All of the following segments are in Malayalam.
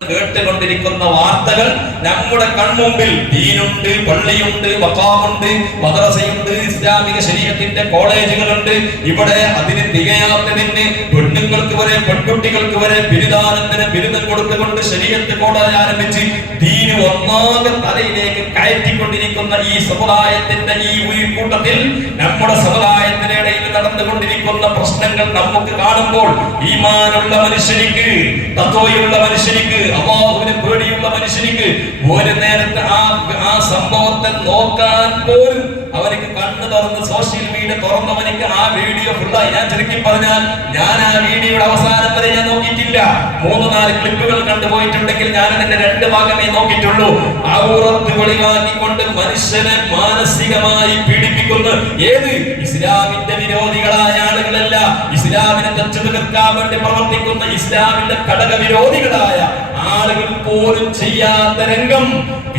കേട്ടുകൊണ്ടിരിക്കുന്ന വാർത്തകൾ നമ്മുടെ കൺമുമ്പിൽ ദീനുണ്ട്, പള്ളിയുണ്ട്, മഖാമുണ്ട്, മദ്രസയുണ്ട്, ഇസ്ലാമിക ശരീഅത്തിന്റെ കോളേജുകളുണ്ട്. ഇവിടെ അതിന് തികയാത്തതിന് പെണ്ണുങ്ങൾക്ക് വരെ പെൺകുട്ടികൾക്ക് വരെ ബിരുദാനന്തര ബിരുദം കൊടുത്തുകൊണ്ട് ശരീഅത്ത് കോളേജ് ആരംഭിച്ച് ദീന് ഒന്നാകെ തലയിലേക്ക് കയറ്റിക്കൊണ്ടിരിക്കുന്ന ഈ സമുദായത്തിന്റെ ഈ കൂട്ടത്തിൽ നമ്മുടെ സമുദായത്തിനിടയിൽ നടന്നുകൊണ്ടിരിക്കുന്ന പ്രശ്നങ്ങൾ നമുക്ക് കാണുമ്പോൾ ഈമാനുള്ള മനുഷ്യനിക്ക്, തഖ്വയുള്ള മനുഷ്യനിക്ക്, അല്ലാഹുവിനെ പേടിയുള്ള മനുഷ്യനിക്ക് ഒരു നേരത്തെ ആ സംഭവത്തെ നോക്കാൻ പോലും അവർക്ക് കണ്ണ് തുറന്ന് സോഷ്യൽ മീഡിയ തുറന്നവനിക്ക് ആ വീഡിയോ ഫുള്ളായി, ഞാൻ ചുരുക്കി പറഞ്ഞാൽ ഞാൻ ആ വീഡിയോയുടെ അവസാനം വരെ ഞാൻ നോക്കിയിട്ടില്ല. 3-4 ക്ലിപ്പുകൾ കണ്ടുപോയിട്ടുണ്ടെങ്കിൽ ഞാൻ അതിന്റെ 2 ഭാഗമേ നോക്കിയിട്ടുള്ളൂ. ഔറത്ത് വെളിവാക്കിക്കൊണ്ട് മനുഷ്യനെ മാനസികമായി പീഡിപ്പിക്കുന്ന ഏത് ഇസ്ലാമിന്റെ വിരോധികളായ ആളുകളല്ല, ഇസ്ലാമിനെ തച്ചു തകർക്കാൻ വേണ്ടി പ്രവർത്തിക്കുന്ന ഇസ്ലാമിന്റെ ഘടക വിരോധികളായ ആളുകൾ പോലും ചെയ്യാത്ത രംഗം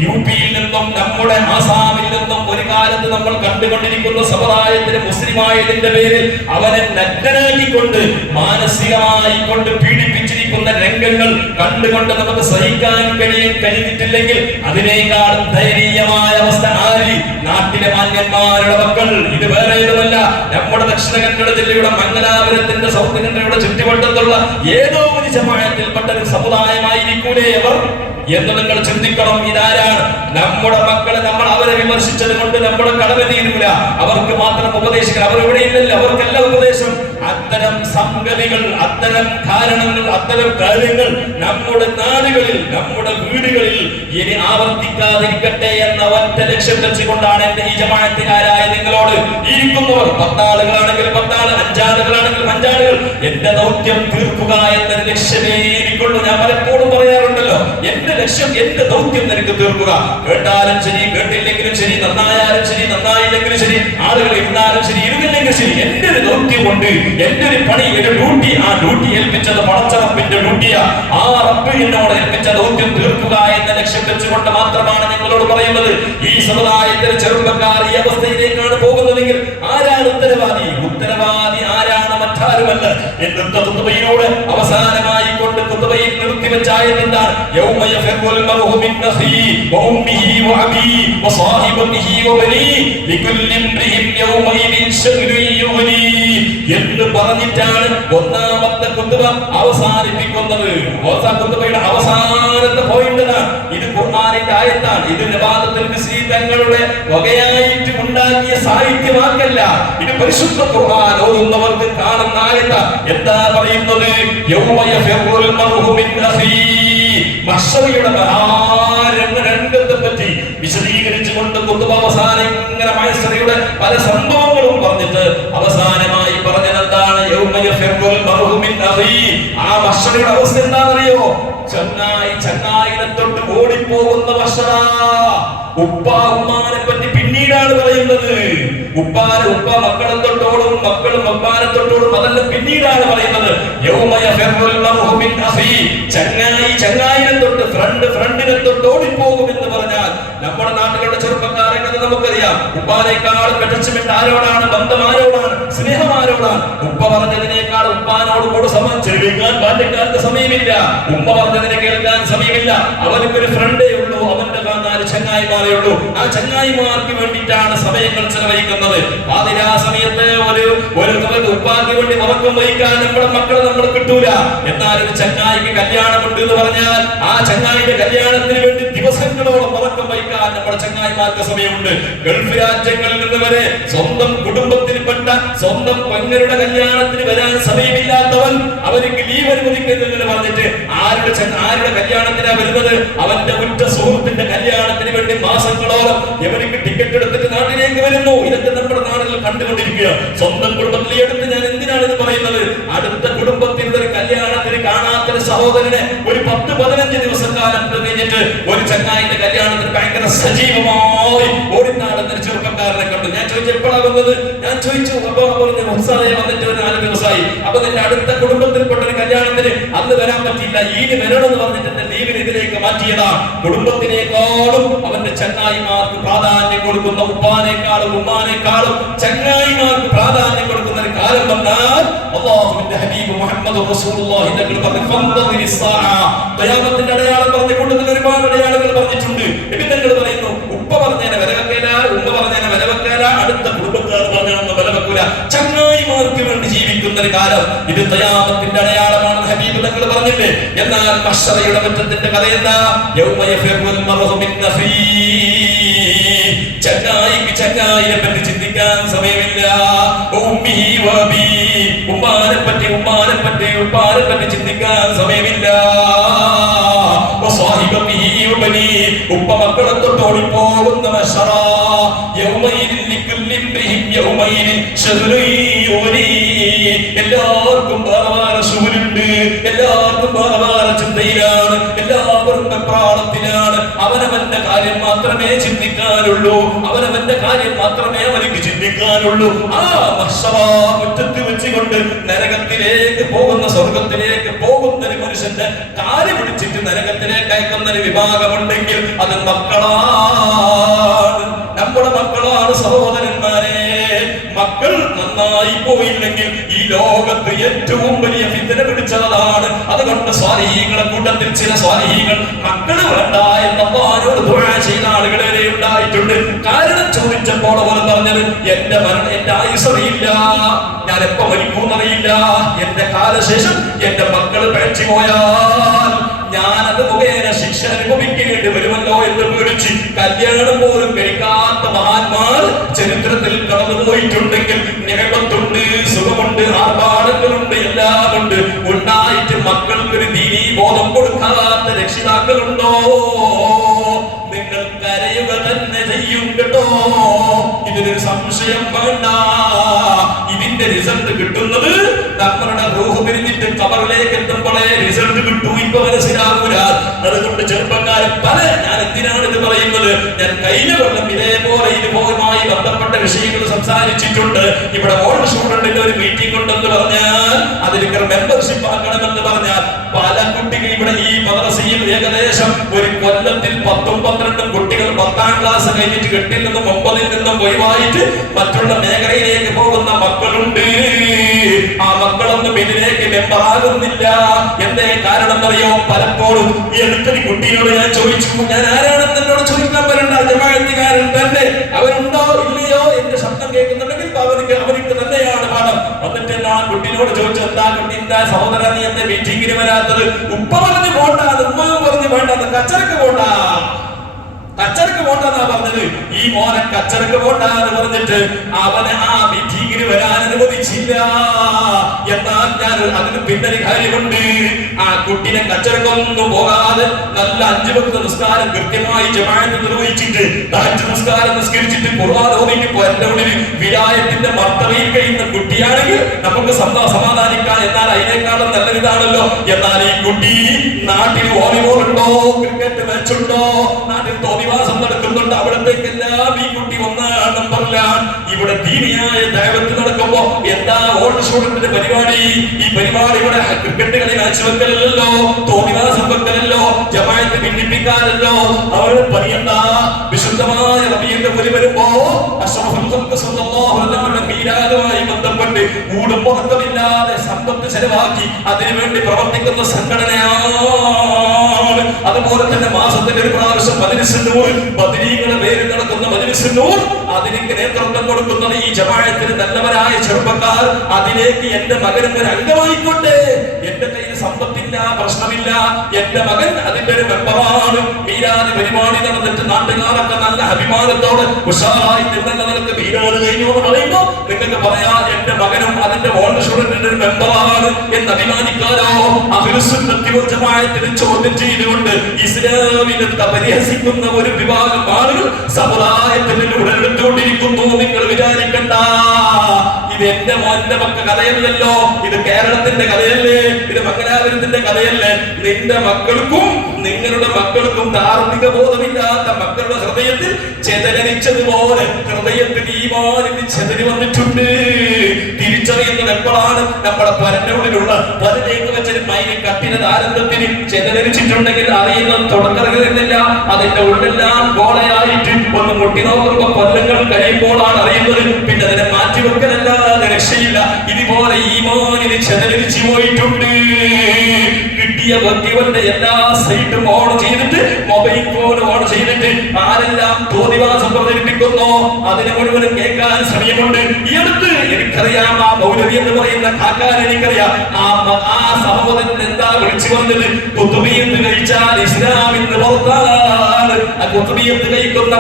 യുപിയിൽ നിന്നും നമ്മുടെ ആസാമിൽ നിന്നും ഒരു കാലത്ത് നമ്മൾ കണ്ടുകൊണ്ടിരിക്കുന്ന സമുദായത്തിന് മുസ്ലിമായതിന്റെ പേരിൽ അവനെ നഗ്നനാക്കിക്കൊണ്ട് മാനസികമായി കൊണ്ട് പീഡിപ്പിച്ചിരിക്കുന്ന രംഗങ്ങൾ കണ്ടുകൊണ്ട് നമുക്ക് സഹിക്കാൻ കഴിഞ്ഞിട്ടില്ലെങ്കിൽ അതിനേക്കാൾ ദയനീയമായ അവസ്ഥ ആര്? നാട്ടിലെ മാന്യന്മാരുടെ മക്കൾ. ഇത് വേറെ ഏതുമല്ല, നമ്മുടെ ദക്ഷിണ കന്നഡ ജില്ലയുടെ മംഗലാപുരത്തിന്റെ സൗത്ത് കന്നഡയുടെ ചുറ്റുവട്ടത്തുള്ള ഏതോ ഒരു ജമാഅത്തിൽപ്പെട്ട ഒരു സമുദായമായിരിക്കൂലേ അവർ എന്ന് നിങ്ങൾ ചിന്തിക്കണം. ഇതാരാണ്? നമ്മുടെ മക്കളെ നമ്മൾ അവരെ വിമർശിച്ചത് കൊണ്ട് നമ്മുടെ കടമ തീരൂല. അവർക്ക് മാത്രം ഉപദേശിക്കണം, അവരിവിടെ ഇല്ലല്ലോ, അവർക്കെല്ലാം ഉപദേശം. അത്തരം സംഗതികൾ, അത്തരം കാരണങ്ങൾ, അത്തരം കാര്യങ്ങൾ നമ്മുടെ നാടുകളിൽ, നമ്മുടെ വീടുകളിൽ ഇനി ആവർത്തിക്കാതിരിക്കട്ടെ എന്ന ഒറ്റ ലക്ഷ്യം വെച്ചുകൊണ്ടാണ് എന്റെ ഈ ജമാഅത്തുകാരായ നിങ്ങളോട് ഇരിക്കുന്നവർ, 10 ആളുകളാണെങ്കിൽ 10 ആള്, 5 ആളുകളാണെങ്കിൽ 5 ആളുകൾ, എന്റെ ദൗത്യം തീർക്കുക എന്നൊരു ലക്ഷ്യമേ എനിക്കുള്ളൂ. ഞാൻ പലപ്പോഴും പറയാറുണ്ടല്ലോ, എന്റെ ലക്ഷ്യം, എന്റെ ദൗത്യം നിനക്ക് തീർക്കുക. കേട്ടാലും ശരി, കേട്ടില്ലെങ്കിലും ശരി, നന്നായാലും ശരി, നന്നായില്ലെങ്കിലും ശരി, ആളുകൾ ഇരുന്നാലും ശരി, ഇരുന്നില്ലെങ്കിലും ശരി, എന്റെ ഒരു ദൗത്യം കൊണ്ട്, എന്റെ ഒരു പണി, ഒരു ഡ്യൂട്ടി, ആ ഡ്യൂട്ടി ഏൽപ്പിച്ചത് പടച്ചറപ്പിന്റെ ഡ്യൂട്ടിയാ. ആ റബ്ബ് എന്നോട് ഏൽപ്പിച്ച ദൗത്യം തീർക്കുക എന്ന ലക്ഷ്യം വെച്ചുകൊണ്ട് മാത്രമാണ് നിങ്ങളോട് പറയുന്നത്. ഈ സമുദായത്തിലെ ചെറുപ്പക്കാർ ഈ അവസ്ഥയിലേക്കാണ് പോകുന്നതെങ്കിൽ ആരാണ് ഉത്തരവാദി? ഉത്തരവാദി ആരാണ്? മറ്റാരുമല്ല. ഇന്നത്തെ ഖുതുബയിലൂടെ അവസാനമായി കൊണ്ട് ഖുതുബയിൽ നിർത്തിവെച്ചായതെന്താണ്? യൗമ യഫിറുൽ മർഉ മിൻ അഖീ വഉമ്മിഹി വഅബീ വസാഹിബതിഹി വബനീ ലികുല്ലി ഇംറിഇൻ യൗമഇദിൻ ശഗ്നുൻ യുഗ്നീ എന്ന് പറഞ്ഞിട്ടാണ് ഒന്നാമത്തെ ഖുതുബ അവസാനിപ്പിക്കുന്നത്. ഖുതുബയുടെ അവസാനത്തെ പോയിന്റ് ഇത് ഖുർആനിന്റെ ആയത്താണ്. ഇത് നബാദത്തുൽ മിസ്രി തങ്ങളുടെ വകയായിട്ട് ഉണ്ടാക്കിയ സാഹിത്യവാക്കല്ല. ഇത് പരിശുദ്ധ ഖുർആൻ ഓതുന്നവർക്ക് കാണുന്ന ആയത്ത്. എന്താ പറയുന്നത്? യൗമ യഫിറുൽ മർഉ മിൻ അഖീ, മഹ്ശറിയുടെ രംഗത്തെ പറ്റി വിശദീകരിച്ചുകൊണ്ട് ഖുതുബ അവസാനം ഇങ്ങനെ മഹ്ശറിയുടെ പല സംഭവങ്ങളും പറഞ്ഞിട്ട് അവസാനമായി പറഞ്ഞത് എന്താണ്? യൗമ യഫിറുൽ മർഉ മിൻ അഖീ, ആ മഹ്ശറിയുടെ അവസ്ഥ എന്താണെന്നറിയോ? ചങ്ങായിനെ തൊട്ട് ഓടിപ്പോകുന്ന മഹ്ശറ. ഉമ്മാനെ പറ്റി പിന്നീടാണ് പറയുന്നത്. ഉപ്പ മക്കളെ തൊട്ടോടും, മക്കളും ഉപ്പാനെ തൊട്ടോടും, അതെല്ലാം പിന്നീടാണ് പറയുന്നത്. യൗമ യഫിറുൽ മർഉ മിൻ അഖീ, ചങ്ങായിനെ തൊട്ട്, ഫ്രണ്ടിനെ തൊട്ട് ഓടിപ്പോകും എന്ന് പറഞ്ഞാൽ നമ്മുടെ നാട്ടിലുള്ള ചെറുപ്പക്കാരെ കഥ നമുക്കറിയാം. ഉപ്പാനേക്കാൾ പെട്ടച്ചമിട്ട് ആരോടാണ് ബന്ധം? ആരോടാണ് സ്നേഹം? ആരോടാണ്? ഉപ്പ പറഞ്ഞതിനേക്കാൾ ഉപ്പാനോട് കൂടെ ചെവിക്കാൻ ബാല്യക്കാർക്ക് സമയമില്ല. ഉമ്മ പറഞ്ഞതിനെ കേൾക്കാൻ സമയമില്ല. അവനൊരു ഫ്രണ്ടേ ഉള്ളൂ, അവന്റെ 4 ചങ്ങായിമാരേ ഉള്ളൂ. ആ ചങ്ങായിമാർക്ക് വേണ്ടിയിട്ടാണ് സമയങ്ങൾ ചെലവഴിക്കുന്നത്. പാതിരാ സമയത്ത് ഒരു ഉപ്പാക്ക് വേണ്ടി ഉറക്കം വഹിക്കാൻ നമ്മുടെ മക്കളെ നമ്മൾ കിട്ടൂല. എന്നാൽ ഒരു ചങ്ങായിക്ക് കല്യാണമുണ്ട് എന്ന് പറഞ്ഞാൽ ആ ചങ്ങായിന്റെ കല്യാണത്തിന് വേണ്ടി ദിവസങ്ങളോളം ഉറക്കം വഹിക്കാൻ നമ്മുടെ ചങ്ങായിമാർക്ക് സമയമുണ്ട്. ഗൾഫ് രാജ്യങ്ങളിൽ നിന്ന് വരെ സ്വന്തം കുടുംബത്തിൽപ്പെട്ട സ്വന്തം പെങ്ങളുടെ കല്യാണത്തിന് വരാൻ സമയമില്ലാത്തവൻ അവർക്ക് ലീവ് അനുവദിക്കുന്നില്ലെന്ന് പറഞ്ഞിട്ട് ആരുടെ കല്യാണത്തിനാ വരുന്നത്? അവന്റെ ഉറ്റ സുഹൃത്തിന്റെ കല്യാണത്തിന് വേണ്ടി മാസങ്ങളോളം എവർക്ക് ടിക്കറ്റ് എടുത്തിട്ട് നാട്ടിലേക്ക് വരുന്നു. ഇതൊക്കെ നമ്മുടെ നാടുകൾ കണ്ടുകൊണ്ടിരിക്കുക. സ്വന്തം കുടുംബത്തിലെ അടുത്ത് ഞാൻ എന്തിനാണ് ഇത് പറയുന്നത്? അടുത്ത കുടുംബത്തിലുള്ള ഒരു കല്യാണത്തിന് കാണാത്തൊരു സഹോദരനെ ഒരു 10-15 ദിവസം കാലം കഴിഞ്ഞിട്ട് ഒരു ചങ്ങായിന്റെ കല്യാണത്തിന് ഭയങ്കര സജീവമായി ഓടിനാടുന്ന ചെറുപ്പക്കാരനെ കണ്ടു. ഞാൻ ചോദിച്ചു, എപ്പോഴാണ് വന്നത്? ഞാൻ ചോദിച്ചു. അപ്പൊ ഉത്സാഹം വന്നിട്ട് ഒരു 4 ദിവസമായി. അപ്പൊ നിന്റെ അടുത്ത കുടുംബത്തിൽപ്പെട്ട ഒരു കല്യാണത്തിന് അന്ന് വരാൻ പറ്റില്ല, ഈന് വരണമെന്ന് പറഞ്ഞിട്ട് എന്റെ ലീവിന് ഇതിലേക്ക് മാറ്റിയതാണ്. കുടുംബത്തിനേക്കാളും അവന്റെ ചങ്ങായിമാർക്ക് പ്രാധാന്യം കൊടുക്കുന്ന, ഉപ്പാനേക്കാളും ഉമ്മാനേക്കാളും ചങ്ങായിമാർക്ക് പ്രാധാന്യം കൊടുക്കുന്ന ഒരു കാലം വന്നാൽ അല്ലാഹുവിന്റെ ഹബീബ് മുഹമ്മദ് റസൂലുള്ളാഹി തങ്ങൾ പറഞ്ഞു ഖിയാമത്തിന്റെ അടയാളം പറഞ്ഞ കൂട്ടത്തിൽ ഒരുപാട് അടയാളങ്ങൾ പറഞ്ഞിട്ടുണ്ട്. നബി പറയുന്നു ഉപ്പ പറഞ്ഞതിനെ വില വെക്കല, ഉമ്മ പറഞ്ഞതിനെ വില വെക്കല, അടുത്ത കുടുംബക്കാർ പറഞ്ഞതൊന്നും വില വെക്കൂല. ചങ്ങായിമാർക്ക് വേണ്ടി ജീവിക്കുന്ന ഒരു കാലം ഇത് ഖിയാമത്തിന്റെ അടയാളമാണ് ഹബീബ് തങ്ങൾ പറഞ്ഞില്ലേ. എന്നാൽ മഹ്ശറയുടെ മുറ്റത്തിന്റെ കഥ എന്താ? യൗമ യഫിറുൽ മർഉ മിൻ അഖീ. ചങ്ങായിക്ക് ചങ്ങായിയെ പറ്റി ചിന്തിക്കാൻ സമയമില്ല. ഉമ്മിഹി വബി, ഉമ്മാനെ പറ്റി ചിന്തിക്കാൻ സമയമില്ല. ഉപ്പ മക്കളെ തൊട്ടോടി പോകുന്ന മഹ്ശറ. യൗമയിദിൻ ലികുല്ലി ഇംറിഇൻ യൗമയിദിൻ ശഗ്റുൻ യുഗ്നി. എല്ലാവർക്കും വേറെ ശുഗലുണ്ട്, എല്ലാവർക്കും വേറെ ചിന്തയിലാണ്, എല്ലാവരും വെപ്രാളത്തിലാണ്. അവനവന്റെ കാര്യം മാത്രമേ ചിന്തിക്കാനുള്ളൂ, അവനവന്റെ കാര്യം മാത്രമേ അവർക്ക് ചിന്തിക്കാനുള്ളൂ. ആ മഹ്ശറ മുറ്റത്ത് വെച്ചുകൊണ്ട് നരകത്തിലേക്ക് പോകുന്ന, സ്വർഗത്തിലേക്ക് പോകുന്ന ഒരു മനുഷ്യന്റെ കാല് പിടിച്ചിട്ട് നരകത്തിലേക്ക് അയക്കുന്ന ഒരു വിഭാഗമുണ്ടെങ്കിൽ അത് മക്കളാണ്, നമ്മുടെ മക്കളാണ്. സഹോദരന്മാരെ, മക്കൾ നന്നായി പോയില്ലെങ്കിൽ ഈ ലോകത്ത് ഏറ്റവും വലിയ ഫിത്ന പിടിച്ചതാണ്. അതുകൊണ്ട് സ്വാലിഹീങ്ങളുടെ കൂട്ടത്തിൽ ചില സ്വാലിഹീങ്ങൾ മക്കള് വേണ്ട എന്ന് അല്ലാഹുവോട് ദുആ ചെയ്ത ആളുകളെ ഉണ്ടായിട്ടുണ്ട്. കാരണം ചോദിച്ചപ്പോൾ അവർ പറഞ്ഞത് എന്റെ ആയുസ് അറിയില്ല, ഞാൻ എപ്പോ മരിക്കൂന്നറിയില്ല, എന്റെ കാലശേഷം എന്റെ മക്കൾ പേടിച്ചു പോയാൽ ഞാനത് മുഖേന ശിക്ഷ അനുഭവിക്കേണ്ടി വരുമല്ലോ എന്ന് പേടിച്ച് കല്യാണം പോലും കഴിക്കാത്ത മഹാന്മാർ ചരിത്രത്തിൽ കടന്നുപോയിട്ടുണ്ടെങ്കിൽ നിയമത്തുണ്ട്, സുഖമുണ്ട്, ആർഭാടങ്ങളുണ്ട്, എല്ലാം ഉണ്ട്. ഉണ്ടായിട്ട് മക്കൾക്കൊരു ദീനീ ബോധം കൊടുക്കാത്ത രക്ഷിതാക്കളുണ്ടോ? നിങ്ങൾ കരയുക തന്നെ ചെയ്യും കേട്ടോ. ഇതിനൊരു സംശയം വേണ്ട. ഇതിന്റെ റിസൾട്ട് കിട്ടുന്നത് നമ്മളുടെ റൂഹ് പിരിഞ്ഞിട്ട് ഖബറിലേക്ക് എത്തുമ്പോഴേ റിസൾട്ട് കിട്ടൂ. ഇപ്പൊ മനസ്സിലാവൂല. അതുകൊണ്ട് ചെറുപ്പക്കാരൻ ഞാൻ എന്തിനാണ് ഇത് പറയുന്നത്? ഞാൻ കഴിഞ്ഞ കൊല്ലം ഇതുപോലുമായി ബന്ധപ്പെട്ട വിഷയങ്ങൾ സംസാരിച്ചിട്ടുണ്ട്. ഇവിടെ ഓൾഡ് സ്റ്റുഡന്റിന്റെ ഒരു മീറ്റിംഗ് ഉണ്ടെന്ന് പറഞ്ഞാൽ അതിലേക്ക് മെമ്പർഷിപ്പ് ആക്കണമെന്ന് പറഞ്ഞാൽ പല കുട്ടികൾ ഇവിടെ ഈ മദ്രസയിൽ ഏകദേശം ഒരു കൊല്ലത്തിൽ 10-12 കുട്ടികൾ 10ാം ക്ലാസ് കഴിഞ്ഞിട്ട് 8ൽ നിന്നും 9ൽ നിന്നും ഒഴിവായിട്ട് മറ്റുള്ള മേഖലയിലേക്ക് പോകുന്ന മക്കളുണ്ട്. ആ മക്കളൊന്നും ഇതിലേക്ക് മെമ്പറാകുന്നില്ല. എന്തേ കാരണം അറിയോ? പലപ്പോഴും ഈ അടുത്തൊരു കുട്ടിയോട് ഞാൻ ചോദിച്ചു, ഞാൻ ആരാണെന്ന് എന്നോട് ചോദിക്കാൻ വരണ്ട, ജമാഅത്തുകാരൻ തന്നെ, അവരുണ്ടോ ഇല്ലയോ എന്റെ ശബ്ദം കേൾക്കുന്നുണ്ടെങ്കിൽ അവർക്ക് തന്നെയാണ് പാഠം. എന്നിട്ട് ആ കുട്ടിയോട് ചോദിച്ചു, എന്താ കുട്ടി, എന്താ സഹോദര നീ എന്റെ മീറ്റിംഗിന് വരാത്തത്? ഉപ്പ പറഞ്ഞു പോണ്ട, ഉമ്മ പറഞ്ഞു വേണ്ട, കച്ചറക്ക് പോണ്ട, കച്ചറക്ക് പോണ്ടെന്നാ പറഞ്ഞത്. ഈ മോനെ കച്ചറക്ക് പോണ്ടെന്ന് പറഞ്ഞിട്ട് അവനെ ആ മീറ്റിംഗിന് വരാൻ അനുവദിച്ചില്ല. എന്നാൽ ഞാൻ അതിന് പിന്നൊരു കാര്യമുണ്ട്. ആ കുട്ടിനെ കച്ചറക്കൊന്നും പോകാതെ നല്ല 5 വക്ത് നിസ്കാരം കൃത്യമായി ജമാഅത്ത് നിർവഹിച്ചിട്ട് തഹജ്ജുദ് നിസ്കാരം നിസ്കരിച്ചിട്ട് ഖുർആൻ ഓതിയിട്ട് എന്റെ ഉള്ളിൽ വിലായത്തിന്റെ മർത്തബയിൽ കഴിയുന്ന കുട്ടിയാണെങ്കിൽ നമുക്ക് സമാധാനിക്കാൻ. എന്നാൽ അതിനേക്കാളും നല്ലൊരിതാണല്ലോ. എന്നാൽ ഈ കുട്ടി നാട്ടിൽ വോളിബോൾ ഉണ്ടോ, ക്രിക്കറ്റ് മാച്ച് ഉണ്ടോ, നാട്ടിൽ തോന്നിവാസം നടക്കുന്നുണ്ട്, അവിടത്തേക്കെല്ലാം ഈ കുട്ടി 1ാം നമ്പറിലാണ്. ഇവിടെ ദീനിയായ ദഅവത്ത് നടക്കുമ്പോ എന്താ ഓൾഡ് സ്റ്റുഡന്റിന്റെ പരിപാടി? ഈ പരിപാടി ഇവിടെ ക്രിക്കറ്റ് കളി മാച്ച് വെക്കലല്ലോ, തോന്നിവാസം വെക്കലല്ലോ, ജമാഅത്ത് ഭിന്നിപ്പിക്കാനല്ലോ. അവരുടെ പറയണ്ട, വിശുദ്ധമായ റബീഉൽ അവ്വൽ വരുമ്പോ അഷ്റഫുൽ ഖൽഖ് സല്ലല്ലാഹു അലൈഹി വസല്ലം മീലാദുമായി ബന്ധപ്പെട്ട് ഊടുമുറക്കമില്ലാതെ സമ്പത്ത് ചെലവാക്കി അതിനുവേണ്ടി പ്രവർത്തിക്കുന്ന സംഘടനയാണ്. അതുപോലെ തന്നെ മാസത്തിന്റെ ഒരു പ്രാവശ്യം മജ്‌ലിസുൻ നൂർ, ബദരീങ്ങളുടെ പേരിൽ നടക്കുന്ന മജ്‌ലിസുൻ നൂർ, അതിലേക്ക് നേതൃത്വം കൊടുക്കുന്നത് ഈ ജമാഅത്തിന് നല്ലവരായ ചെറുപ്പക്കാർ. അതിലേക്ക് എന്റെ മകനും ഒരു അംഗമായിക്കോട്ടെ. എന്റെ കയ്യിൽ സമ്പത്തില്ല, പ്രശ്നമില്ല, എന്റെ മകൻ അതിന്റെ ഒരു മെമ്പറാണ്. മീലാദ് പരിപാടി നടന്നിട്ട് നാട്ടുകാരൊക്കെ നല്ല അഭിമാനത്തോടെ ഉഷാറായി നിലനിൽക്ക് മീലാദ് കഴിഞ്ഞു എന്ന് പറയുമ്പോ നിങ്ങൾക്ക് പറയാ എന്റെ മകനും അതിന്റെ ഓൾഡ് സ്റ്റുഡന്റിന്റെ ഒരു മെമ്പറാണ് എന്ന് അഭിമാനിക്കാനോ? അഹ്ലുസുന്നത്തി വൽ ജമാഅത്തിനെ ചോദ്യം ചെയ്തുകൊണ്ട് ഇസ്ലാമിനെ പരിഹസിക്കുന്ന ഒരു വിഭാഗം ആളുകൾ സമുദായത്തിൽ ഉടലെടുത്തുകൊണ്ടിരിക്കുന്നു. നിങ്ങൾ വിചാരിക്കണ്ട, ഇത് എന്റെ മോന്റെ മക്ക കഥയല്ലല്ലോ, ഇത് കേരളത്തിന്റെ കഥയല്ലേ, ഇത് മംഗലാപുരത്തിന്റെ കഥയല്ലേ. നിന്റെ മക്കൾക്കും നിങ്ങളുടെ മക്കൾക്കും ധാർമ്മിക ബോധമില്ലാത്ത മക്കളുടെ ഹൃദയത്തിൽ ചെതലരിച്ചതുപോലെ ഹൃദയത്തിൽ ഈമാനിന് ചെതറി വന്നിട്ടുണ്ട്. തിരിച്ചറിയുന്നത് എപ്പോഴാണ്? നമ്മുടെ പരന്റെ ഉള്ളിലുള്ള പരലേക്ക് വെച്ചൊരു മൈന് കട്ടിന് ആനന്ദത്തിന് ചെതലരിച്ചിട്ടുണ്ടെങ്കിൽ അറിയുന്നത് തുടക്കറിയുന്നില്ല. അതിന്റെ ഉള്ളെല്ലാം ഗോളയായിട്ട് ഒന്ന് മുട്ടി നോക്കുമ്പോ കൊല്ലങ്ങൾ കഴിയുമ്പോഴാണ് അറിയുന്നത്. പിന്നെ അതിനെ മാറ്റിവെക്കലല്ലാതെ രക്ഷയില്ല. ഇതുപോലെ ഈമാനിന് ചെതലരിച്ചു പോയിട്ടുണ്ട്. കിട്ടിയ ബുദ്ധിവന്റെ എല്ലാ സൈറ്റും ഓൺ ചെയ്തിട്ട് മൊബൈൽ ഫോൺ ഓൺ ചെയ്തിട്ട് ആരെല്ലാം തോന്നിവാസം പ്രചരിപ്പിക്കുന്നോ അതിനെ മുഴുവനും കേൾക്കാൻ സമയമുണ്ട്. ഈ അടുത്ത് എനിക്കറിയാം, ആ മൗലവി എന്ന് പറയുന്ന കാക്കാൻ എനിക്കറിയാം. ആ സമൂഹത്തിൽ എന്താ വിളിച്ചു വന്നത്? കുത്തുബിയത്ത് കഴിച്ചാൽ ഇസ്ലാമിന്ന് പുറത്താണ്. ആ കുത്തുബിയത്ത് കഴിക്കുന്ന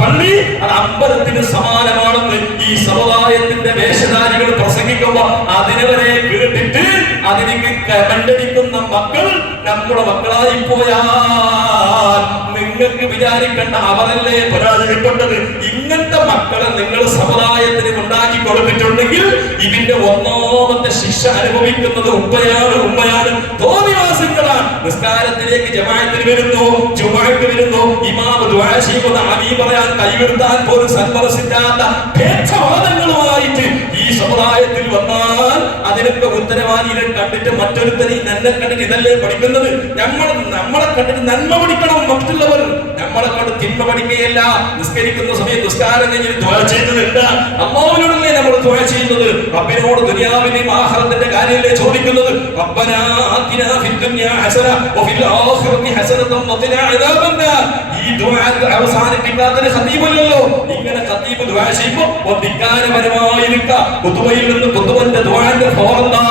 പള്ളി അത് അമ്പലത്തിന് സമാനമാണെന്ന് ഈ സമുദായത്തിന്റെ വേഷധാരികൾ പ്രസംഗിക്കുമ്പോ അതിനെ വരെ കേട്ടിട്ട് അതിലേക്ക് കണ്ടടിക്കുന്ന മക്കൾ നമ്മുടെ മക്കളായി പോയാൽ നിങ്ങൾക്ക് വിചാരിക്കേണ്ട അവരല്ലേ പരാജയപ്പെട്ടത്. ഇങ്ങനത്തെ മക്കളെ നിങ്ങൾ സമുദായത്തിന് ഉണ്ടാക്കി കൊടുത്തിട്ടുണ്ടെങ്കിൽ ഇതിന്റെ ഒന്നാമത്തെ ശിക്ഷ അനുഭവിക്കുന്നത് ഉമ്മയാണ് തോന്നിവാസങ്ങളാണ്. നിസ്കാരത്തിലേക്ക് ജമാഅത്തിന് വരുന്നു, ജുമുഅക്ക് വരുന്നു, ഇമാം ദുആ ചെയ്യുന്ന ആമീൻ പറയാൻ കൈവരുത്താൻ പോലും സന്മനസ്സില്ലാത്ത ഭേദവാദങ്ങളുമായിട്ട് ഈ സമുദായത്തിൽ വന്നാൽ അതിനൊക്കെ ഉത്തരവാദികൾ കണ്ടിട്ട് മറ്റൊരുത്തരെ എന്നെ കണ്ടിട്ട് ഇതല്ലേ പഠിക്കുന്നത്. നമ്മളെ കണ്ടിട്ട് നന്മ പഠിക്കണം. മറ്റുള്ളവർ നമ്മളെ കണ്ട് തിന്മ പഠിക്കുകയല്ല. നിസ്കരിക്കുന്ന സമയത്ത് നിസ്കാരം കഴിഞ്ഞ് ദുആ ചെയ്യുന്നുണ്ട്. അല്ലാഹുവിനോടല്ലേ നമ്മൾ ദുആ ചെയ്യുന്നത്? റബ്ബിനോട് ദുനിയാവിന്റെയും ആഖിറത്തിന്റെ കാര്യമല്ലേ ചോദിക്കുന്നത്? റബ്ബനാ ആതിനാ ഫിദ്ദുനിയാ ഹസന വഫിൽ ആഖിറതി ഹസനതൻ വഖിനാ അദാബന്നാർ. ഈ ദുആ അവസാനിപ്പിക്കാത്ത ഖതീബല്ലല്ലോ. ഇങ്ങനെ ഖതീബ് ദുആ ചെയ്യുമ്പോൾ ഒന്നിക്കാരപരമായി നിൽക്കുക. ഖുതുബയിൽ നിന്ന് ഖുതുബന്റെ ദുആന്റെ ഫോറന്താ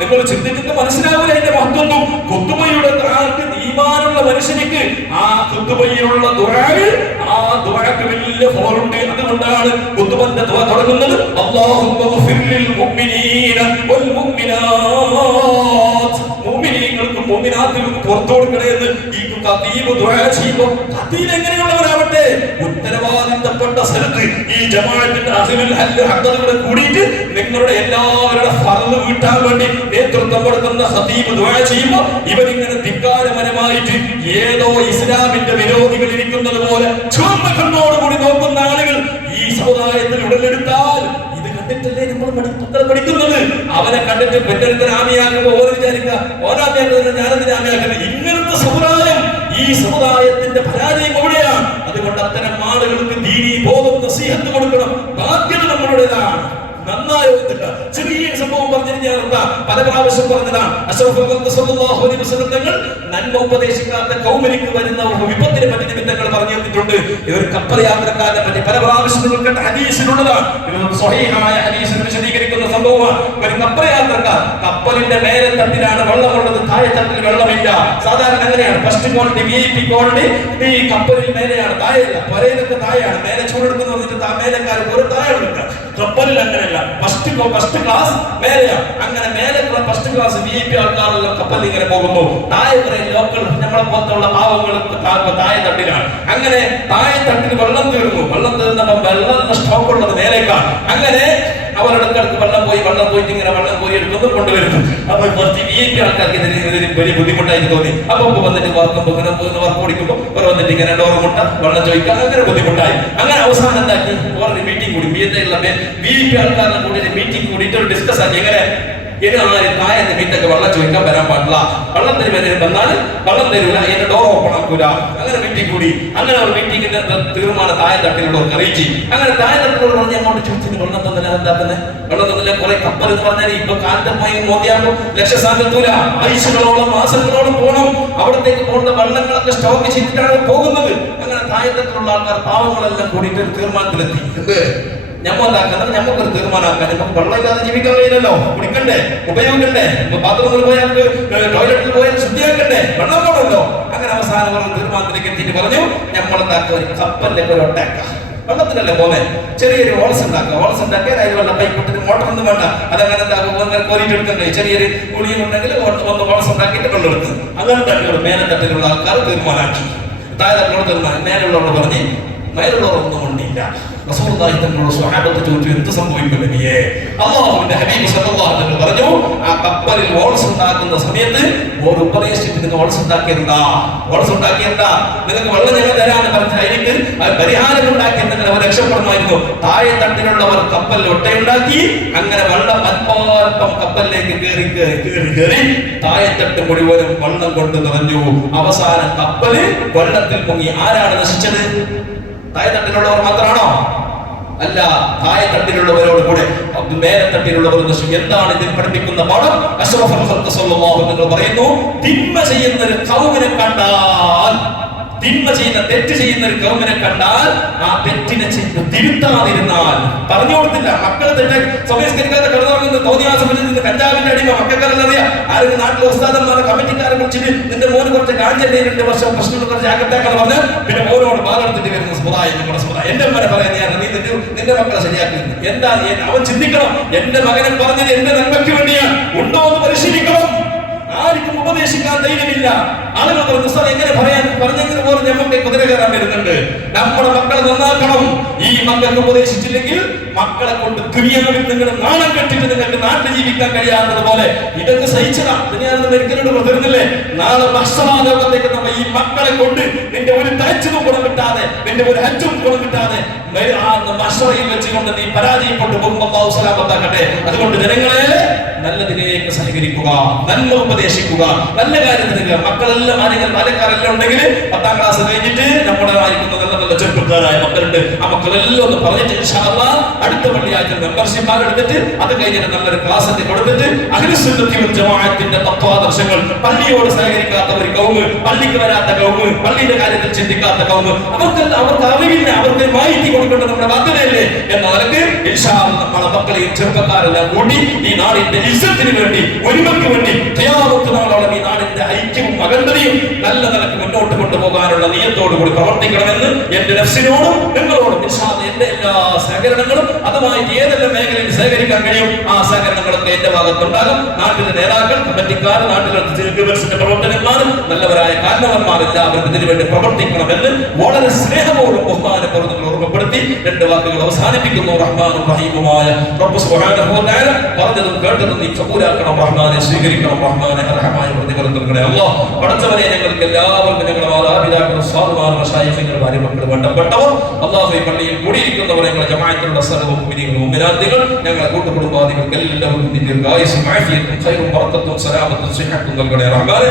നിങ്ങൾ ചിന്തിച്ചിട്ട് മനസ്സിലാവില്ല അതിന്റെ മഹത്വം. ഖുതുബയുടെ ആൾക്ക് ഈമാനുള്ള മനുഷ്യനിക്ക് ആ ഖുതുബയിലുള്ള ദുആയിൽ ആ ദുആക്ക് വലിയ ഫോറുണ്ട്. അതുകൊണ്ടാണ് ഖുതുബന്റെ ദുആ തുടങ്ങുന്നത് അല്ലാഹുമ്മ ഗ്ഫിർ ലിൽ മുഅ്മിനീന വൽ മുഅ്മിനാത്ത്. മുഅ്മിനീങ്ങൾക്കും മുഅ്മിനാത്തുകൾക്കും പുറത്തു കൊടുക്കണേ എന്ന് ഈ ഖതീബ് ദുആ ചെയ്യുമ്പോൾ ഖതീബ് എങ്ങനെയുള്ളവരാവട്ടെ? ഉത്തരവാദിത്തപ്പെട്ട സ്ഥലത്ത് ഈ ജമാഅത്തിന്റെ അഹ്ലുൽ ഹൽ ഹഖദുകളെ കൂടിയിട്ട് നിങ്ങളുടെ എല്ലാവരുടെ ഫർള് വീട്ടാൻ വേണ്ടി നേതൃത്വം കൊടുക്കുന്ന ഖതീബ് ദുആ ചെയ്യുമ്പോൾ ഇവരിങ്ങനെ ധിക്കാരപരമായിട്ട് ഏതോ ഇസ്ലാമിന്റെ വിരോധികൾ ഇരിക്കുന്നത് പോലെ ചുവന്ന കണ്ണോടുകൂടി നോക്കുന്ന ആളുകൾ ഈ സമുദായത്തിൽ ഉടലെടുത്താൽ ഇത് കണ്ടിട്ടല്ലേ നമ്മൾ മക്കളെ പഠിക്കുന്നത്. അവനെ കണ്ടിട്ട് പെട്ടെന്ന് ആമിയാക്കുമ്പോൾ ഓരോ വിചാരിക്കുക ഓരാമിയാക്കുന്നത് ഞാനെന്തിന് ആമിയാക്കുന്നത്? ഇങ്ങനത്തെ സമുദായം, ഈ സമുദായത്തിന്റെ പരാജയം എവിടെയാണ്? അതുകൊണ്ട് അത്തരം ആളുകൾക്ക് ദീനീ ബോധം നസീഹത്ത് കൊടുക്കണം. ബാധ്യത നമ്മളുടേതാണ്. നന്നായി ഓർത്തിട്ട് ചെറിയ സംഭവം പറഞ്ഞിട്ട് ഞാൻ പല പ്രാവശ്യം പറഞ്ഞതാണ്. തങ്ങൾ നന്മ ഉപദേശിക്കാത്ത കൗമലിക്ക് വരുന്ന വിപത്തിനെ പറ്റി നിമിത്തങ്ങൾ പറഞ്ഞു തന്നിട്ടുണ്ട്. ഒരു കപ്പൽ യാത്രക്കാരനെ പറ്റി പല പ്രാവശ്യം ഹദീസിലുള്ളതാണ്. സ്വഹീഹായ ഹദീസിൽ വിശദീകരിക്കുന്ന സംഭവമാണ്. ഒരു കപ്പൽ യാത്രക്കാർ കപ്പലിന്റെ മേലെ തട്ടിലാണ് വെള്ളമുള്ളത്, താഴെ തട്ടിൽ വെള്ളമില്ല. സാധാരണ അങ്ങനെയാണ്. ഫസ്റ്റ് ക്വാളിറ്റി VIP ക്വാളിറ്റി ഈ കപ്പലിൽ മേലെയാണ്, താഴെയല്ല. പുരയിലൊക്കെ താഴെയാണ്. മേലെ ചൂടെടുക്കുന്ന പറഞ്ഞിട്ട് മേലെക്കാർ ഒരു താഴെ എടുക്കുക. കപ്പലിൽ അങ്ങനെയല്ല. ഫസ്റ്റ് ക്ലാസ് മേലെയാണ്. അങ്ങനെ മേലെ ഫസ്റ്റ് ക്ലാസ് VIP ആൾക്കാരെല്ലാം കപ്പലിൽ ഇങ്ങനെ പോകുന്നു. താഴെ ലോക്കൽ നമ്മളെ പോലത്തുള്ള പാവങ്ങൾക്ക് താഴെ തട്ടിലാണ്. അങ്ങനെ താഴെ തട്ടിൽ വെള്ളം തീർന്നപ്പോൾ വെള്ളം സ്റ്റോക്ക് ഉള്ളത് മേലേക്കാണ്. അങ്ങനെ അവരുടെ വെള്ളം പോയിട്ട് ഇങ്ങനെ വെള്ളം പോയി എടുക്കുന്നു, കൊണ്ടുവരുന്നു. അപ്പൊ കുറച്ച് VIP ആൾക്കാർക്ക് ഇതിന് വലിയ ബുദ്ധിമുട്ടായിട്ട് തോന്നി. അപ്പൊ വന്നിട്ട് വർക്ക് ഓടിക്കുമ്പോൾ ഒരു വന്നിട്ട് ഇങ്ങനെ ഡോർ മുട്ട വെള്ളം ചോദിക്കാൻ അങ്ങനെ ബുദ്ധിമുട്ടായി. അങ്ങനെ അവസാനം എന്താക്കി വേറൊരു മീറ്റിംഗ് കൂടി. VIP ആൾക്കാരുടെ കൂടി മീറ്റിംഗ് കൂടിയിട്ട് ഒരു ഡിസ്കസ് ആക്കി. എങ്ങനെ ഇനി ആര് താഴെ മീറ്റൊക്കെ വെള്ളം ചോദിക്കാൻ വരാൻ പാടില്ല, വെള്ളത്തിന് വന്നാൽ വെള്ളം തരൂല, എന്റെ ഡോർ ഓപ്പൺ ആക്കൂല. അങ്ങനെ മീറ്റിംഗ് കൂടി. അങ്ങനെ ഒരു മീറ്റിംഗിന്റെ തീരുമാനം താഴെ തട്ടിലുള്ളവർക്ക് അറിയിച്ചു. അങ്ങനെ താഴെ തട്ടിലുള്ളവർ പറഞ്ഞ് അങ്ങോട്ട് ചോദിച്ചു വെള്ളം തന്നില്ല, എന്താക്കുന്നത്? വെള്ളം തന്നില്ല. കുറെ കപ്പൽ എന്ന് പറഞ്ഞാൽ ഇപ്പൊ കാലത്തെ പോയി മോദിയാകുമ്പോൾ ലക്ഷസാങ്കത്തൂല ആഴ്ചകളോളം മാസങ്ങളോളം പോകണം. അവിടത്തേക്ക് പോകുന്ന വെള്ളങ്ങളൊക്കെ സ്റ്റോക്ക് ചെയ്തിട്ടാണ് പോകുന്നത്. അങ്ങനെ താഴെ തട്ടിലുള്ള ആൾക്കാർ പാവങ്ങളെല്ലാം കൂടിയിട്ട് ഒരു തീരുമാനത്തിലെത്തി. എന്ത് ഞമ്മണ്ടാക്കുന്നത്? ഞമ്മക്കൊരു തീരുമാനമാക്കാൻ. നമുക്ക് വെള്ളമില്ലാതെ ജീവിക്കാൻ കഴിയില്ലല്ലോ. കുടിക്കണ്ടേ, ഉപയോഗിക്കണ്ടേ, ബാത്റൂമിൽ പോയാൽ ടോയ്ലറ്റിൽ പോയാൽ ശുദ്ധിയാക്കണ്ടേ, വെള്ളം പോകണല്ലോ. അങ്ങനെ അവസാനം ഒരു തീരുമാനത്തിലേക്ക് എത്തിയിട്ട് പറഞ്ഞു ഞമ്മളെന്താക്കുക, ഒരു കപ്പലിലേക്ക് ഒരു ഒട്ടാക്കാം. വെള്ളത്തിലല്ലേ പോന്നെ, ചെറിയൊരു ഹോൾസ് ഉണ്ടാക്കുക. ഹോൾസ് ഉണ്ടാക്കിയാൽ അതിൽ വെള്ളം പൈപ്പിട്ടിട്ട് മോട്ടറൊന്നും വേണ്ട. അതങ്ങനെ എന്താക്കും, കോരിയിട്ട് എടുക്കണ്ടേ. ചെറിയൊരു കുളിയും ഉണ്ടെങ്കിൽ ഒന്ന് ഹോൾസ് ഉണ്ടാക്കിയിട്ട് വെള്ളം എടുക്കും. അങ്ങനെ തട്ടിലുള്ള മേലെ തട്ടിലുള്ള ആൾക്കാർ തീരുമാനമാക്കി. താഴെ തട്ടിലുള്ള തീരുമാനം. മേലുള്ളവർ പറഞ്ഞ് മേലുള്ളവർ ഒന്നും കൊണ്ടില്ല, റസൂലുള്ളാഹി തങ്ങളുടെ സ്വഹാബത്ത് ചോദിച്ചു, എന്ത് സംഭവിക്കും നബിയേ? അല്ലാഹുവിന്റെ ഹബീബ് സല്ലല്ലാഹു അലൈഹി വസല്ലം പറഞ്ഞു, ആ കപ്പലിൽ ഹോൾസ് ഉണ്ടാക്കുന്ന സമയത്ത് ഒരു ഉപദേശിച്ചിട്ട് നിങ്ങൾ ഹോൾസ് ഉണ്ടാക്കിയിരുന്നാ, നിങ്ങൾക്ക് വെള്ളം ഞങ്ങൾ തരാന്ന് പറഞ്ഞായിരിക്കും പരിഹാരം ഉണ്ടാക്കിയെന്നെങ്കിൽ അവർ രക്ഷപ്പെടുമായിരുന്നു. താഴെ തട്ടിലുള്ളവർ കപ്പലിൽ ഒട്ടയുണ്ടാക്കി, അങ്ങനെ വെള്ളം അല്പാൽപ്പം കപ്പലിലേക്ക് കയറി താഴെ തട്ട് മുഴുവനും വെള്ളം കൊണ്ട് നിറഞ്ഞു. അവസാനം കപ്പല് വെള്ളത്തിൽ പൊങ്ങി. ആരാണ് നശിച്ചത്? താഴെ തട്ടിലുള്ളവർ മാത്രമാണോ? അല്ല, താഴെ തട്ടിലുള്ളവരോട് കൂടെ മേലെ തട്ടിലുള്ളവർ നശിക്കും. എന്താണ് ഇതിൽ പഠിപ്പിക്കുന്ന പാഠം? അഷ്റഫുൽ ഖൽഖ് സ്വല്ലല്ലാഹു അലൈഹി വസല്ലം പറയുന്നു, തിന്മ ചെയ്യുന്ന ഒരു ഖൗമിനെ കണ്ടാൽ, തിന്മ ചെയ്യുന്ന തെറ്റ് ചെയ്യുന്ന ഒരു കൗമിനെ കണ്ടാൽ ആ തെറ്റിനെ ചെയ്ത് തിരുത്താതിരുന്നാൽ, പറഞ്ഞു കൊടുത്തില്ല മക്കളെ തെറ്റ് സമയസ്കരിക്കാതെ കിടന്നുറങ്ങുന്ന തോന്നിയാസം നിന്ന് കഞ്ചാവിന്റെ അടിമ മക്കൾക്കറിയാം. ആരെങ്കിലും നാട്ടിലെ ഉസ്താദന്മാരെ കമ്മിറ്റിക്കാരെ വിളിച്ചിട്ട് നിന്റെ മോന് കുറച്ച് കാഞ്ചന്റെ 2 വർഷം പ്രശ്നങ്ങൾ കുറച്ച് ആകത്തേക്കാന്ന് പറഞ്ഞാൽ പിന്നെ മോനോട് ബാലെടുത്തിട്ട് വരുന്ന സമുദായം നമ്മുടെ സമുദായം. എന്റെ മകനെ പറയാൻ നീ നിന്റെ മക്കളെ ശരിയാക്കി. എന്താ അവൻ ചിന്തിക്കണം, എന്റെ മകനെ പറഞ്ഞത് എന്റെ നന്മയ്ക്ക് വേണ്ടിയാണ്, ഉണ്ടോ എന്ന് പരിശീലിക്കണം. ആർക്കും ഉപദേശിക്കാൻ ധൈര്യമില്ല. ആളുകൾ പറഞ്ഞു, സാർ എങ്ങനെ പറഞ്ഞെങ്കിൽ പോലും ഞമ്മക്ക് കുതിര കയറാൻ വരുന്നുണ്ട്. നമ്മുടെ മക്കളെ നന്നാക്കണം. ഈ മക്കൾക്ക് ഉപദേശിച്ചില്ലെങ്കിൽ മക്കളെ കൊണ്ട് ദുനിയാവിൽ നിങ്ങൾ നാണം കെട്ടിട്ട് നിങ്ങൾക്ക് നാട്ടിൽ ജീവിക്കാൻ കഴിയാത്തതുപോലെ ഇതൊക്കെ സഹിച്ചതാണ്. ദുനിയാവിൽ ഒരിക്കലും തരുന്നില്ലേ? നാളെ ഭക്ഷണാലോകത്തേക്ക് നമ്മ ഈ മക്കളെ കൊണ്ട് നിന്റെ ഒരു തയ്ച്ചതും ഗുണം കിട്ടാതെ, നിന്റെ ഒരു ഹജ്ജും ഗുണം കിട്ടാതെ മഷറയിൽ വെച്ചുകൊണ്ട് നീ പരാജയപ്പെട്ടു പോകുമ്പോൾ അല്ലാഹു സലാമത്താക്കട്ടെ. അതുകൊണ്ട് ജനങ്ങളെ നല്ലതിലേക്ക് സഹകരിക്കുക, നന്മ ഉപദേശിക്കുക, നല്ല കാര്യത്തിന് മക്കളെല്ലാം ആരെങ്കിലും ബാല്യക്കാരെല്ലാം ഉണ്ടെങ്കിൽ 10ാം ക്ലാസ് കഴിഞ്ഞിട്ട് നമ്മുടെ ആയിരിക്കുന്ന നല്ല നല്ല ചെറുപ്പക്കാരായ മക്കളുണ്ട്. ആ മക്കളെല്ലാം ഒന്ന് പറഞ്ഞിട്ട് ഇൻഷാ അല്ലാഹ് അടുത്ത വെള്ളിയാഴ്ച മെമ്പർഷിപ്പ് എടുത്തിട്ട് അത് കഴിഞ്ഞിട്ട് നല്ലൊരു ക്ലാസ് കൊടുത്തിട്ട് അഹ്ലുസുന്നത്തി വൽ ജമാഅത്തിന്റെ തത്വാദർശങ്ങൾ, പള്ളിയോട് സഹകരിക്കാത്ത ഒരു കൗമ്, പള്ളിക്ക് വരാത്ത കൗമ്, പള്ളിയുടെ കാര്യത്തിൽ ചിന്തിക്കാത്ത കൗമ്, അവർക്ക് അറിവില്ല, അവർക്ക് മാഹിതി കൊടുക്കേണ്ടത് നമ്മുടെ ബാധ്യതയല്ലേ എന്ന നിലക്ക് ഇൻഷാ അല്ലാഹ് നമ്മളെ മക്കളെയും ചെറുപ്പക്കാരെല്ലാം കൂടി ഈ നാടിന്റെ ഇസ്സത്തിന് വേണ്ടി, ഒരുമയ്ക്ക് വേണ്ടി ഖിയാമത്ത് നാളോളം ഈ നാടിന്റെ ഐക്യവും അഖണ്ഡതയും നല്ല നിലക്ക് മുന്നോട്ട് കൊണ്ടുപോകാനുള്ള നിയത്തോടുകൂടി പ്രവർത്തിക്കണമെന്ന് എന്റെ നഫ്സിനോടും നിങ്ങളോടും ഇൻഷാ അല്ലാഹ് എന്റെ എല്ലാ സഹകരണങ്ങളും അതുമായി ഏതെല്ലാം മേഖലയിൽ സഹകരിക്കാൻ കഴിയും ആ സഹകരണങ്ങളൊക്കെ എന്റെ ഭാഗത്തുണ്ടാകും. നാട്ടിലെ നേതാക്കൾ, കമ്മിറ്റിക്കാർ, നാട്ടിലെ പ്രവർത്തനന്മാർ, നല്ലവരായ കാരണവന്മാർ എല്ലാവരും ഇതിനു വേണ്ടി പ്രവർത്തിക്കണമെന്ന് വളരെ സ്നേഹപൂർവ്വം ബഹുമാനപൂർവ്വം നിങ്ങൾ ഓർമ്മപ്പെടുത്തി 2 വാക്കുകൾ അവസാനിപ്പിക്കുന്നു. റഹ്മാനും റഹീമുമായ റബ്ബ് സുബ്ഹാനഹു വ തആല പറഞ്ഞതും കേട്ടതും നീ കബൂലാക്കണം റഹ്മാനെ, സ്വീകരിക്കണം റഹ്മാനെ, അർഹമായ പ്രതിഫലം നൽകണേ അല്ലാഹ്. പടച്ചവനെ, ഞങ്ങൾക്ക് എല്ലാവർക്കും ഞങ്ങളുടെ മാതാപിതാക്കൾ, സാധുമാർ, മശായിഖുകൾ, ഭാര്യ മക്കൾ, വേണ്ടപ്പെട്ടവർ, അല്ലാഹു ഈ പള്ളിയിൽ കൂടിയിരിക്കുന്നവർ, ഞങ്ങളുടെ ജമാഅത്തിലുള്ള സർവ്വ മുഅ്മിനീങ്ങളും മുഅ്മിനാത്തുകൾ, ഞങ്ങളുടെ കൂട്ടുകുടുംബാദികൾക്ക് എല്ലാവർക്കും ദീർഘായുസ്സും ആഫിയത്തും ഖൈറും ബറക്കത്തും സലാമത്തും സിഹത്തും നൽകണേ റഹ്മാനെ.